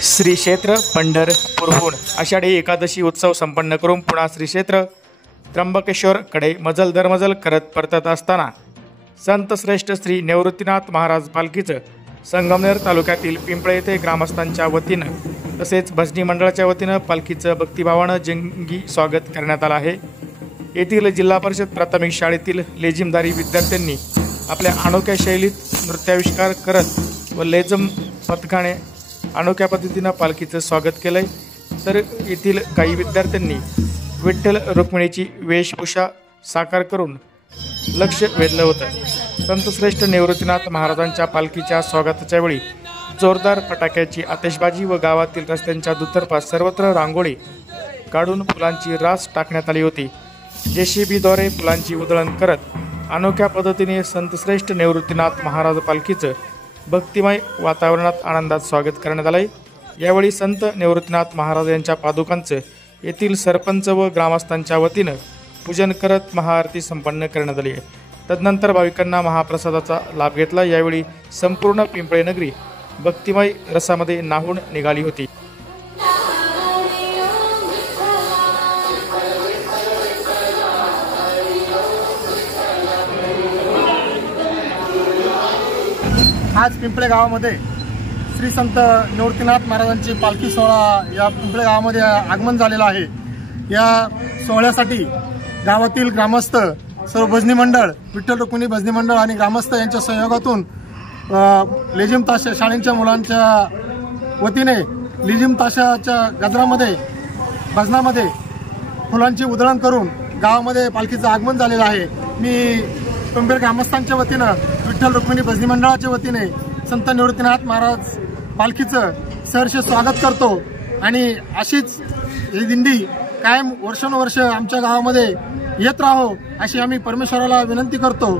श्री क्षेत्र पंढरपूरहून आषाढी एकादशी उत्सव संपन्न करून पुन्हा श्री क्षेत्र त्र्यंबकेश्वरकडे मजल दरमजल करत परतत असताना संत श्रेष्ठ श्री निवृत्तीनाथ महाराज पालखीचं संगमनेर तालुक्यातील पिंपळे येथे ग्रामस्थांच्या वतीनं तसेच भजनी मंडळाच्या वतीनं पालखीचं भक्तिभावानं जंगी स्वागत करण्यात आलं आहे। येथील जिल्हा परिषद प्राथमिक शाळेतील लेझिमधारी विद्यार्थ्यांनी आपल्या अनोख्या शैलीत नृत्याविष्कार करत व लेझम पथकाने अनोख्या पद्धतीनं पालखीचं स्वागत केलंय। तर येथील काही विद्यार्थ्यांनी विठ्ठल रुक्मिणीची वेशभूषा साकार करून लक्ष वेधलं होतं। संतश्रेष्ठ निवृत्तीनाथ महाराजांच्या पालखीच्या स्वागताच्या वेळी जोरदार फटाक्याची आतिषबाजी व गावातील रस्त्यांच्या दुतर्फा सर्वत्र रांगोळी काढून फुलांची रास टाकण्यात आली होती। जेसीबीद्वारे फुलांची उधळण करत अनोख्या पद्धतीने संतश्रेष्ठ निवृत्तीनाथ महाराज पालखीचं भक्तिमय वातावरणात आनंदात स्वागत करण्यात आले। यावेळी संत निवृत्तीनाथ महाराज यांच्या पादुकांचं येथील सरपंच व ग्रामस्थांच्या वतीनं पूजन करत महाआरती संपन्न करण्यात आली। तदनंतर भाविकांना महाप्रसादाचा लाभ घेतला। यावेळी संपूर्ण पिंपळे नगरी भक्तिमय रसामध्ये न्हाऊन निघाली होती। आज पिंपळे गावामध्ये श्री संत निवृत्तीनाथ महाराजांची पालखी सोहळा या पिंपळे गावामध्ये आगमन झालेला आहे। या सोहळ्यासाठी गावातील ग्रामस्थ, सर्व भजनी मंडळ, विठ्ठल रुक्मिणी भजनी मंडळ आणि ग्रामस्थ यांच्या सहयोगातून लेझिम ताशा शाळेच्या मुलांच्या वतीने लेझिम ताशाच्या गजरामध्ये भजनामध्ये फुलांची उधळण करून गावामध्ये पालखीचं आगमन झालेलं आहे। मी पिंपळे ग्रामस्थांच्या वतीनं, विठ्ठल रुक्मिणी भजनी मंडळाच्या वतीने संत निवृत्तीनाथ महाराज पालखीचं सहर्ष स्वागत करतो आणि अशीच ही दिंडी कायम वर्षानुवर्ष आमच्या गावामध्ये येत राहो अशी आम्ही परमेश्वराला विनंती करतो।